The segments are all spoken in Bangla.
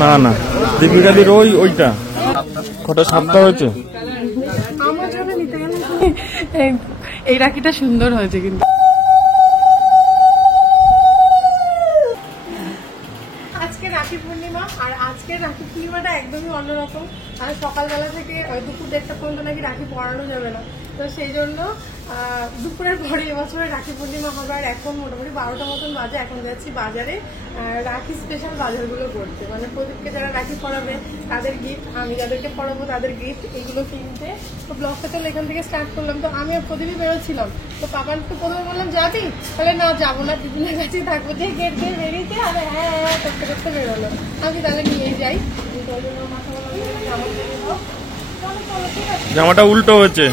না না দীপিকাদির ওইটা কটা সপ্তাহ হয়েছে। এই রাখিটা সুন্দর হয়েছে কিন্তু আজকে রাখি পূর্ণিমা। আর আজকে রাখি পূর্ণিমাটা একদমই অন্যরকম। আর সকালবেলা থেকে দুপুর 1টা পর্যন্ত নাকি রাখি পরানো যাবে না, তো সেই জন্য দুপুরের পরে এবছরে রাখি পূর্ণিমা হবে। আর এখন মোটামুটি 12টা মতন বাজে। এখন যাচ্ছি বাজারে রাখি স্পেশাল বাজারগুলো করতে, মানে প্রদীপকে যারা রাখি পরাবে তাদের গিফট, আমি যাদেরকে পরাবো তাদের গিফট, এগুলো কিনতে। তো ব্লগটা চলে এখান থেকে স্টার্ট করলাম। তো আমি আর প্রদীপই বেরোচ্ছিলাম, তো পাপানকে প্রথমে বললাম যাবি, তাহলে না যাবো না, দিদিনের কাছেই থাকবো, দিয়ে গেট দিয়ে বেরিয়েছে। আর হ্যাঁ হ্যাঁ করতে করতে বেরোলো। আমি তাহলে নিয়েই যাই। জামাটা উল্টো হয়েছে।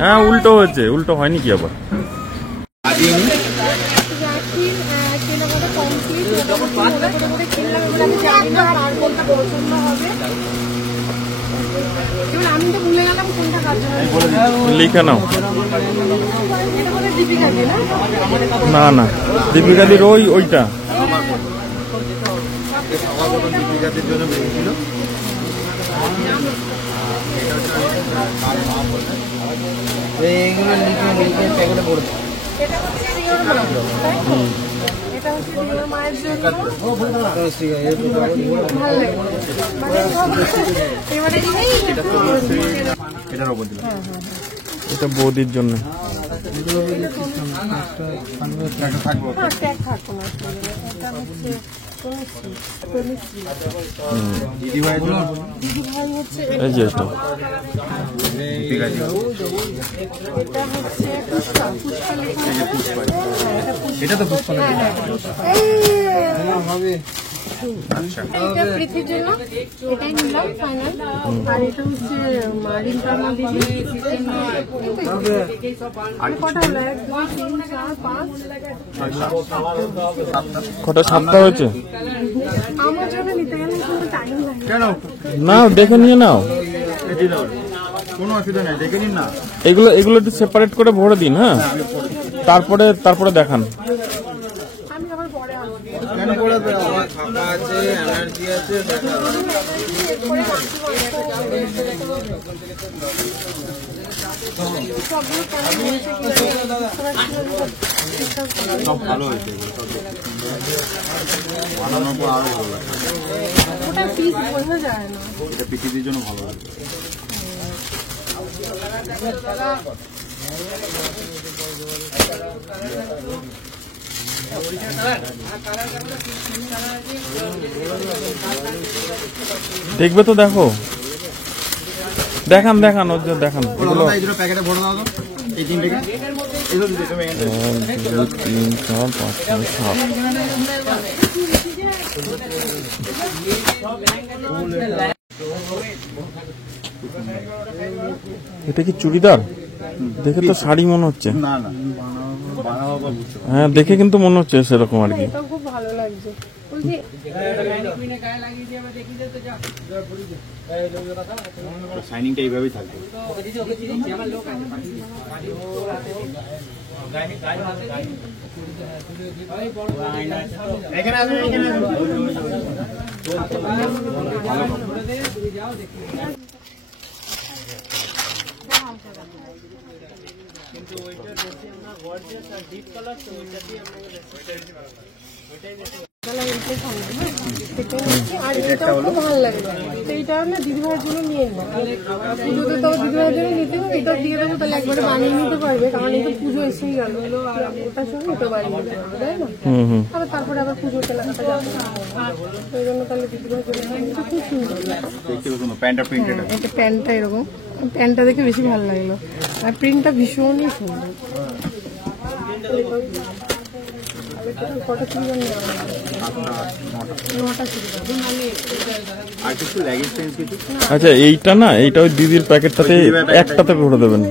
হ্যাঁ উল্টো হয়েছে, উল্টো হয়নি কি আবার। লিখে নাও। না না দীপিকাদির ওইটা দীপিকাদের জন্য বেরিয়েছিল। এইগুলো লিখে লিখে প্যাকেটে পড়ে এটা বৌদির জন্য। এই যে এটা তো পুষ্পা পৃথিবীর জন্য এটাই নিলাম ফাইনাল। আর এটা হচ্ছে রিম্পার দিদি। কটা হলো? 1 2 3 4 5 কটা সপ্তাহ হয়েছে। আমার জন্য নিতে গেলে কিন্তু টাইম লাগে। কেন না দেখে নিয়ে নাও, কোনো অসুবিধা নেই, দেখে নিন না। এগুলো একটু সেপারেট করে ভরে দিন। হ্যাঁ তারপরে দেখান। আমি আবার পরে আসবো। কেন পড়ে আমার ফাঁকা আছে, এনার্জি আছে। সব ভালো হয়েছে, বানানোর পর আরো ভালো লাগে। ওটা পিস বোঝা যায় না, এটা পৃথিবীর জন্য ভালো লাগে। দেখবে তো, দেখো দেখান ওর জন্য দেখান। প্যাকেটে ভরে দাও তো এই 3 থেকে। 1 2 3 4 5 6 7। এটা কি চুড়িদার? দেখে তো শাড়ি মনে হচ্ছে। না না হ্যাঁ দেখে কিন্তু মনে হচ্ছে সেরকম আর কি। এটা খুব ভালো লাগছে। শাইনিংটা এইভাবেই থাকবে। এখানে আসুন, এখানে কিন্তু ওইটা বেশি আমরা গর্জিয়াস আর ডিপ কালার, তো ওইটা দিয়ে আমরা ওইটাই বেশি। আর এটাও খুব ভালো লাগে। তো এইটা না দিদিভাইয়ের জন্য নিয়ে নেবো। পুজোতে তো দিদিভাইয়ের জন্য নিতে হবে, এটা দিয়ে দেবো, তাহলে একবারে বানিয়ে নিতে পারবে। কারণ এই তো পুজো এসেই গেল, আর ওটার সঙ্গে এটা বানিয়ে নিতে পারবে, তাই না? আবার তারপরে আবার পুজো কেনাকাটা যাবে, ওই জন্য তাহলে দিদিভাইয়ের জন্য খুব সুন্দর। এটা প্যান্টটা এরকম, প্যান্টটা দেখে বেশি ভালো লাগলো। আর প্রিন্টটা ভীষণই সুন্দর। আচ্ছা এইটা না, এইটা ওই দিদির প্যাকেটটাতে একটাতে ভরে দেবেন।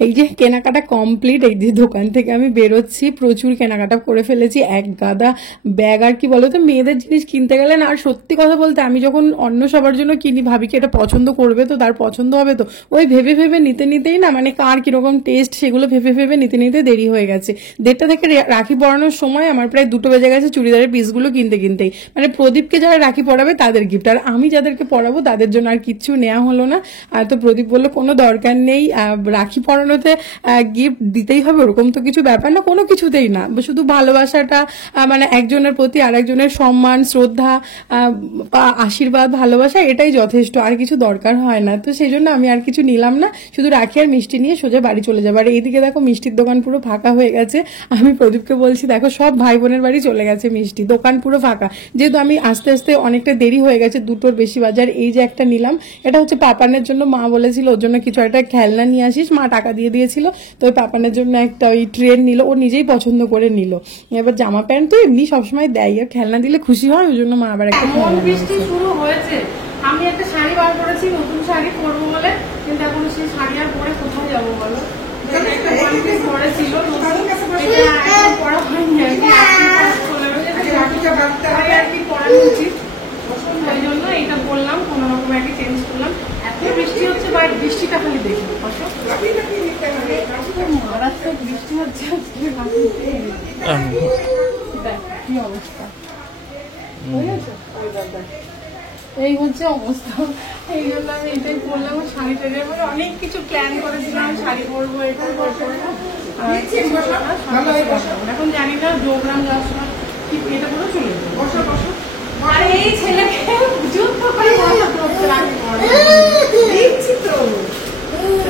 এই যে কেনাকাটা কমপ্লিট, এই যে দোকান থেকে আমি বেরোচ্ছি, প্রচুর কেনাকাটা করে ফেলেছি, এক গাদা ব্যাগ। আর কি বলতো, মেয়েদের জিনিস কিনতে গেলে না, আর সত্যি কথা বলতে আমি যখন অন্য সবার জন্য কিনি ভাবি কি এটা পছন্দ করবে তো, তার পছন্দ হবে তো, ওই ভেবে ভেবে নিতেই না মানে কার কিরকম টেস্ট সেগুলো ভেবে ভেবে নিতে দেরি হয়ে গেছে। 1:30 থেকে রাখি পরানোর সময় আমার প্রায় 2টো বেজে গেছে চুড়িদারের পিসগুলো কিনতেই। মানে প্রদীপকে যারা রাখি পরাবে তাদের গিফট, আর আমি যাদেরকে পরাবো তাদের জন্য আর কিচ্ছু নেওয়া হলো না। তো প্রদীপ বললো কোনো দরকার নেই, রাখি পরানোতে গিফট দিতেই হবে ওরকম তো কিছু ব্যাপার না, কোনো কিছুতেই না, শুধু ভালোবাসাটা, মানে একজনের প্রতি আরেকজনের সম্মান, শ্রদ্ধা, আশীর্বাদ, ভালোবাসা, এটাই যথেষ্ট, আর কিছু দরকার হয় না। তো সেই জন্য আমি আর কিছু নিলাম না, শুধু রাখি আর মিষ্টি নিয়ে সোজা বাড়ি চলে যাবো। আর এইদিকে দেখো মিষ্টির দোকান পুরো ফাঁকা হয়ে গেছে। আমি প্রদীপকে বলছি দেখো সব ভাই বোনের বাড়ি চলে গেছে মিষ্টি, দোকান পুরো ফাঁকা। যেহেতু আমি আস্তে আস্তে অনেকটা দেরি হয়ে গেছে, 2টোর বেশি বাজার। এই যে একটা নিলাম, এটা হচ্ছে পাপানের জন্য, মা বলেছিল ওর জন্য কিছু একটা খেলনা নিয়ে আসিস, মা টাকা দিয়ে দিয়েছিল। তো ওই পাপানের জন্য একটা ওই ট্রেন নিল, ও নিজেই পছন্দ করে নিল। এবার জামা প্যান্ট তো এমনি সবসময় দেয়, আর খেলনা দিলে খুশি হয়, ওই জন্য মা আবার একটা বৃষ্টি শুরু হয়েছে। আমি একটা শাড়ি বার করেছি, নতুন শাড়ি পরবো বলে, কিন্তু এখন সেই শাড়ি আর পরে কোথায় যাবো বলো? একটা ওয়ান পিস পরেছিল, পড়া হয়নি আর কি পড়ানো উচিত, ওই জন্য এটা বললাম, কোনো রকম আর কি চেঞ্জ করলাম। এত বৃষ্টি হচ্ছে, বা বৃষ্টিটা খালি দেখি মারাত্মক বৃষ্টি হচ্ছে কি অবস্থা, এই হচ্ছে অবস্থা। এই জন্য আমি এটাই বললাম, শাড়ি টাড়ি মানে অনেক কিছু প্ল্যান করেছিলাম, শাড়ি পরবো, এটা করবো, এখন জানি না যোগরাম যাওয়ার সময় কি এটা করে চলে যাবো। আর এই ছেলেকে যুদ্ধ করে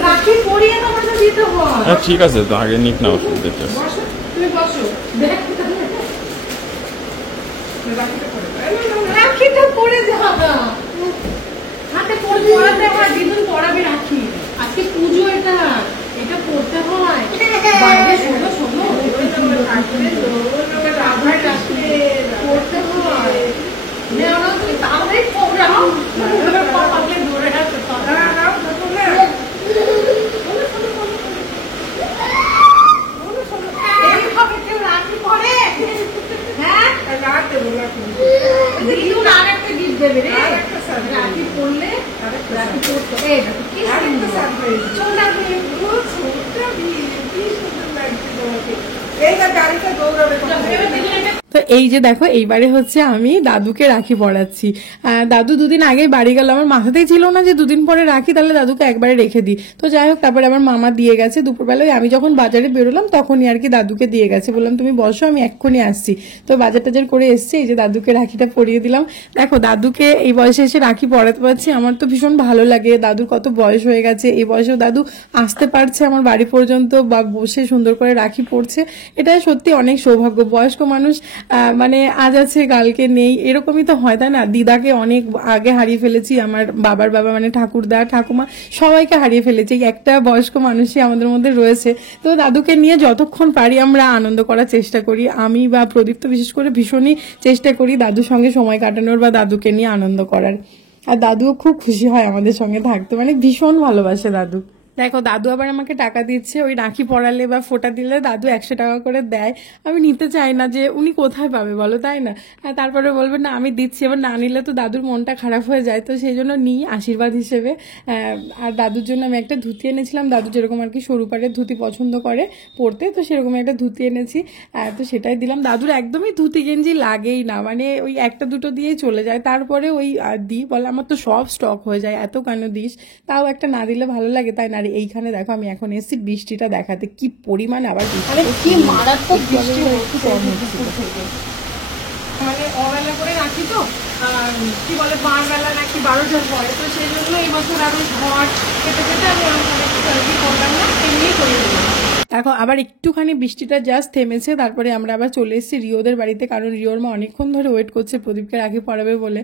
রাখি পরিয়ে তোমাকে দিতে হয়। ঠিক আছে, তো আগে নিক না অসুবিধা, তুমি বসো, রাখিটা পরে যাবা, হাতে পড়াতে হয়, দিদুন পড়াবে রাখি, আজকে পুজো, এটা এটা পড়তে হয়। শোনো শোনো, পড়তে হয়, তুমি তাহলেই পড়াও, ধরে আছে কেউ রাখি পরে, হ্যাঁ দিদুন আর একটা গিফট দেবে রে, রাখি পড়লে, রাখি পড়তে কি তো এই যে দেখো, এইবারে হচ্ছে আমি দাদুকে রাখি পরাচ্ছি। দাদু 2 দিন আগে বাড়ি গেল, আমার মাথাতেই ছিল না যে 2 দিন পরে রাখি, তাহলে দাদুকে একবারে রেখে দিই। তো যাই হোক, তারপরে আমার মামা দিয়ে গেছে দুপুরবেলায়, আমি যখন বাজারে বেরোলাম তখনই আর কি দাদুকে দিয়ে গেছে, বললাম তুমি বসো আমি এক্ষুনি আসছি। তো বাজার টাজার করে এসছি, এই যে দাদুকে রাখিটা পরিয়ে দিলাম। দেখো দাদুকে এই বয়সে এসে রাখি পরাতে পারছি, আমার তো ভীষণ ভালো লাগে। দাদুর কত বয়স হয়ে গেছে, এই বয়সেও দাদু আসতে পারছে আমার বাড়ি পর্যন্ত, বা বসে সুন্দর করে রাখি পড়ছে, এটা সত্যি অনেক সৌভাগ্য। বয়স্ক মানুষ মানে আজ আছে কালকে নেই, এরকমই তো হয়, তাই না? দিদাকে অনেক আগে হারিয়ে ফেলেছি, আমার বাবার বাবা মানে ঠাকুরদা ঠাকুমা সবাইকে হারিয়ে ফেলেছি, একটা বয়স্ক মানুষই আমাদের মধ্যে রয়েছে। তো দাদুকে নিয়ে যতক্ষণ পারি আমরা আনন্দ করার চেষ্টা করি, আমি বা প্রদীপ তো বিশেষ করে ভীষণই চেষ্টা করি দাদুর সঙ্গে সময় কাটানোর বা দাদুকে নিয়ে আনন্দ করার। আর দাদুও খুব খুশি হয় আমাদের সঙ্গে থাকতে, মানে ভীষণ ভালোবাসে দাদু। দেখো দাদু আবার আমাকে টাকা দিচ্ছে, ওই রাখি পরালে বা ফোঁটা দিলে দাদু 100 টাকা করে দেয়। আমি নিতে চাই না, যে উনি কোথায় পাবে বলো, তাই না? তারপরে বলবে না আমি দিচ্ছি, এবার না নিলে তো দাদুর মনটা খারাপ হয়ে যায়, তো সেই জন্য নিই আশীর্বাদ হিসেবে। আর দাদুর জন্য আমি একটা ধুতি এনেছিলাম, দাদু যেরকম আর কি সরু পাড়ের ধুতি পছন্দ করে পরতে, তো সেরকম একটা ধুতি এনেছি, তো সেটাই দিলাম। দাদুর একদমই ধুতি গেঞ্জি লাগেই না, মানে ওই 1-2টো দিয়েই চলে যায়, তারপরে ওই দিই, বলে আমার তো সব স্টক হয়ে যায়, এত কেন দিস? তাও একটা না দিলে ভালো লাগে, তাই না? এইখানে দেখো আমি এখন এসেছি বৃষ্টিটা দেখাতে, কি পরিমাণে আবার কি মারাত্মক বৃষ্টি মানে অবেলা করে রাখি তো, কি বলে বারবেলা নাকি 12টার পরে, তো সেই জন্য এই বছর আরো ঝড় কেটে কেটে আমি করলাম না, এমনি করে দিলাম। দেখো আবার একটুখানি বৃষ্টিটা জাস্ট থেমেছে, তারপরে আমরা আবার চলে এসেছি রিওদের বাড়িতে, কারণ রিওর মা অনেকক্ষণ ধরে ওয়েট করছে প্রদীপকে রাখি পরাবে বলে।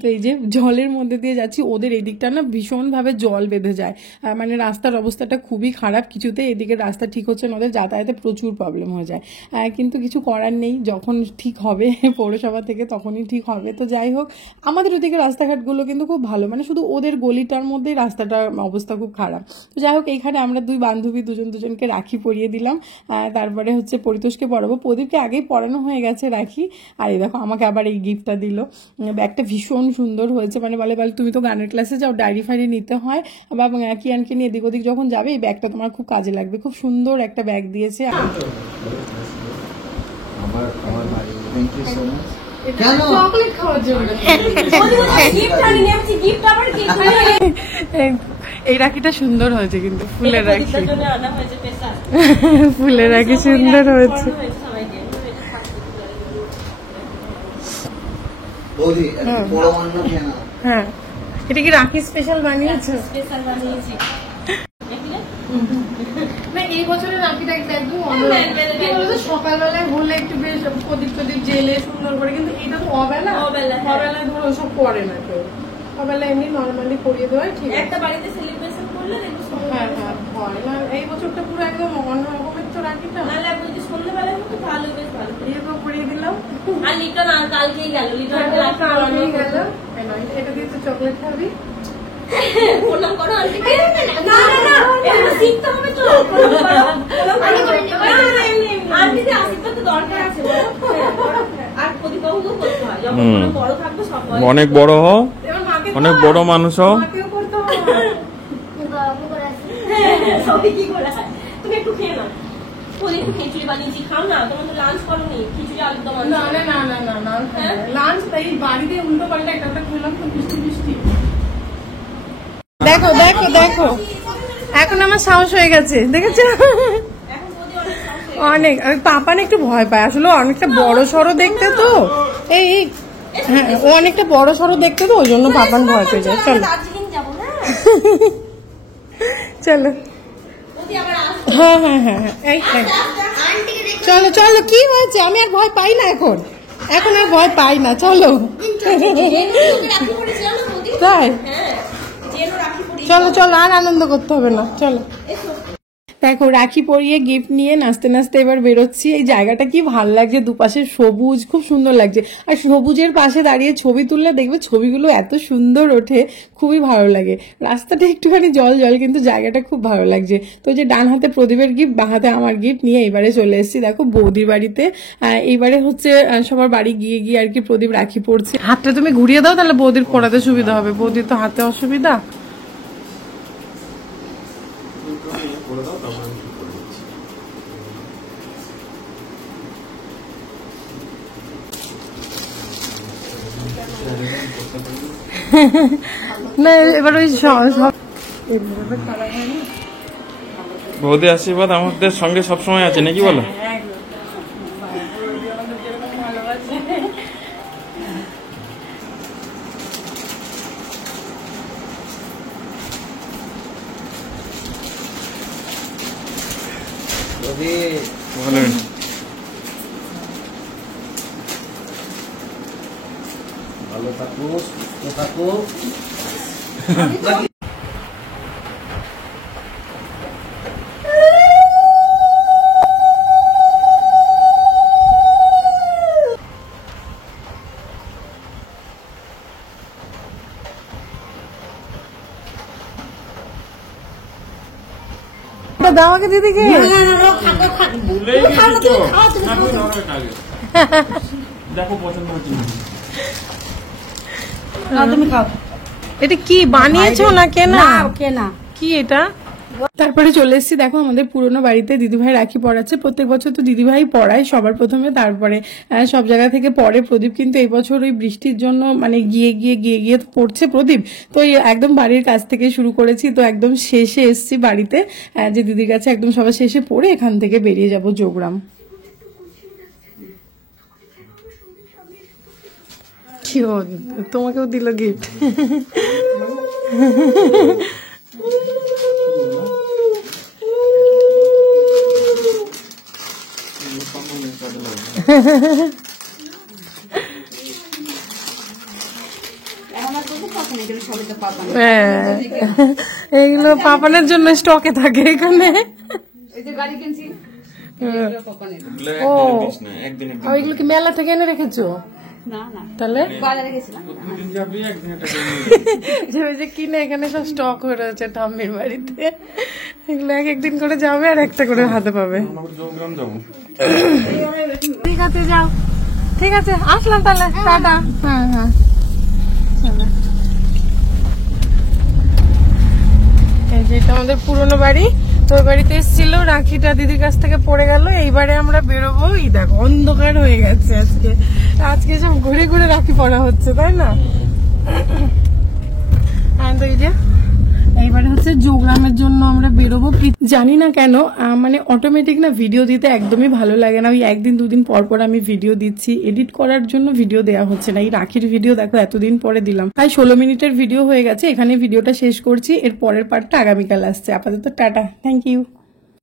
তো এই যে জলের মধ্যে দিয়ে যাচ্ছি, ওদের এদিকটা না ভীষণভাবে জল বেঁধে যায়, মানে রাস্তার অবস্থাটা খুবই খারাপ, কিছুতে এদিকে রাস্তা ঠিক হচ্ছে না, ওদের যাতায়াতে প্রচুর প্রবলেম হয়ে যায়, কিন্তু কিছু করার নেই, যখন ঠিক হবে পৌরসভা থেকে তখনই ঠিক হবে। তো যাই হোক, আমাদের ওদিকে রাস্তাঘাটগুলো কিন্তু খুব ভালো, মানে শুধু ওদের গলিটার মধ্যেই রাস্তাটার অবস্থা খুব খারাপ। তো যাই হোক, এইখানে আমরা দুই বান্ধবী দুজনকে রাখি পরিয়ে দিলাম, তারপরে হচ্ছে পরিতোষকে পরাবো, প্রদীপকে আগেই পরানো হয়ে গেছে রাখি। আর এই দেখো আমাকে আবার এই গিফটটা দিল, ব্যাগটা ভীষণ সুন্দর হয়েছে, মানে বলে তুমি তো গানের ক্লাসে যাও, ডায়েরি ফাইরি নিতে হয় বা কিয়ানকে নিয়ে এদিক ওদিক যখন যাবে এই ব্যাগটা তোমার খুব কাজে লাগবে, খুব সুন্দর একটা ব্যাগ দিয়েছে। চকলেট খাওয়ার জন্য এই রাখিটা সুন্দর হয়েছে, কিন্তু ফুলের রাখি, ফুলের রাখি সুন্দর হয়েছে। হ্যাঁ, এটা কি রাখি স্পেশাল বানিয়েছো? না এই বছরের রাখিটা একদম সকালবেলায় হলে একটু বেশ প্রদীপ জেলে সুন্দর করে, কিন্তু এটা তো অবেলায় ধরো ওসব করে না কেউ, সকালে এমনি নর্মালি করিয়ে দেওয়াই ঠিক, একটা বাড়িতে সেলিব্রেশন করলে হ্যাঁ হয় না। এই বছরটা পুরো একদম অন্য রকমের তো রাখিটা, সন্ধ্যাবেলায় হতো ভালো, বেশ ভালো তো করিয়ে দিলাম। আর লিটন কালকেই গেল, এটা দিয়ে তো চকলেট খাবি। অনেক বড় হও, অনেক বড় মানুষ হও। তুমি একটু খেয়ে নাও, খিচুড়ি বানিয়েছি, খাও না, তোমার তো লাঞ্চ করোনি, খিচুড়ি আলুর দম। না লাঞ্চ তাই বাড়িতে উল্টো পাল্টা একটা খেলাম, তো বৃষ্টি বৃষ্টি। দেখো দেখো দেখো, এখন আমার সাহস হয়ে গেছে, দেখেছো অনেক। পাপান একটু ভয় পায় আসলে, অনেকটা বড় সড়ো দেখতে তো, এই হ্যাঁ ও অনেকটা বড় সড়ো দেখতে তো, ওই জন্য পাপান ভয় পেয়ে যায়। চলো চলো, হ্যাঁ হ্যাঁ হ্যাঁ হ্যাঁ এই চলো চলো, কি হয়েছে? আমি আর ভয় পাই না এখন আর ভয় পাই না, চলো তাই চলো চলো, আর আনন্দ করতে হবে না, চলো। দেখো রাখি পরিয়ে গিফট নিয়ে নাচতে নাচতে এবার বেরোচ্ছি। এই জায়গাটা কি ভালো লাগছে, দুপাশে সবুজ, খুব সুন্দর লাগছে, আর সবুজের পাশে দাঁড়িয়ে ছবি তুললে দেখবে ছবিগুলো এত সুন্দর ওঠে, খুবই ভালো লাগে। রাস্তাটা একটুখানি জল জল, কিন্তু জায়গাটা খুব ভালো লাগছে। তো যে ডান হাতে প্রদীপের গিফট, বাঁ হাতে আমার গিফট নিয়ে এবারে চলে এসেছি দেখো বৌদির বাড়িতে। এইবারে হচ্ছে সবার বাড়ি গিয়ে গিয়ে আর কি প্রদীপ রাখি পড়ছে। হাতটা তুমি ঘুরিয়ে দাও, তাহলে বৌদির পড়াতে সুবিধা হবে, বৌদির তো হাতে অসুবিধা। না এবার ওই বৌদি আশীর্বাদ আমাদের সঙ্গে সবসময় আছে নাকি বলো? ভালো ভালো থাকো, সুস্থ থাকো। দাও আগে দিদিকে, দেখো পছন্দ হচ্ছে তুমি খাও। এটা কি বানিয়েছো না কেনা? কি এটা? তারপরে চলে এসেছি দেখো আমাদের পুরোনো বাড়িতে, দিদিভাই রাখি পড়াচ্ছে। প্রত্যেক বছর তো দিদিভাই পড়ায় সবার প্রথমে, তারপরে সব জায়গা থেকে পড়ে প্রদীপ, কিন্তু এই বছর ওই বৃষ্টির জন্য মানে গিয়ে গিয়ে পড়ছে প্রদীপ। তো একদম বাড়ির কাছ থেকে শুরু করেছি, তো একদম শেষে এসেছি বাড়িতে, যে দিদির কাছে একদম সবার শেষে পড়ে এখান থেকে বেরিয়ে যাব যোগরাম। কি তোমাকেও দিল গিফট। হ্যাঁ, এইগুলো পাপানের জন্য স্টকে থাকে এখানে। ও ওইগুলো কি মেলা থেকে এনে রেখেছো? তাহলে যে কিনে এখানে সব স্টক হয়ে রয়েছে ঠাম্মির বাড়িতে, এগুলো এক একদিন করে যাবে আর একটা করে হাতে পাবে। ঠিক আছে যাও, ঠিক আছে আসলাম তাহলে, টাটা। হ্যাঁ হ্যাঁ এই যে এটা আমাদের পুরোনো বাড়ি, তো ওই বাড়িতে এসেছিল, রাখিটা দিদির কাছ থেকে পড়ে গেল। এইবারে আমরা বেরোবো, এই দেখো অন্ধকার হয়ে গেছে আজকে, আজকে সব ঘুরে ঘুরে রাখি পড়া হচ্ছে, তাই না? এই যে এইবারে হচ্ছে যোগরামের জন্য আমরা বেরোবো। জানি না কেন মানে অটোমেটিক না ভিডিও দিতে একদমই ভালো লাগে না, ওই একদিন দুদিন পর পর আমি ভিডিও দিচ্ছি, এডিট করার জন্য ভিডিও দেওয়া হচ্ছে না। এই রাখির ভিডিও দেখো এতদিন পরে দিলাম, প্রায় 16 মিনিটের ভিডিও হয়ে গেছে, এখানে ভিডিওটা শেষ করছি, এর পরের পার্টটা আগামীকাল আসছে। আপাতত টাটা, থ্যাংক ইউ।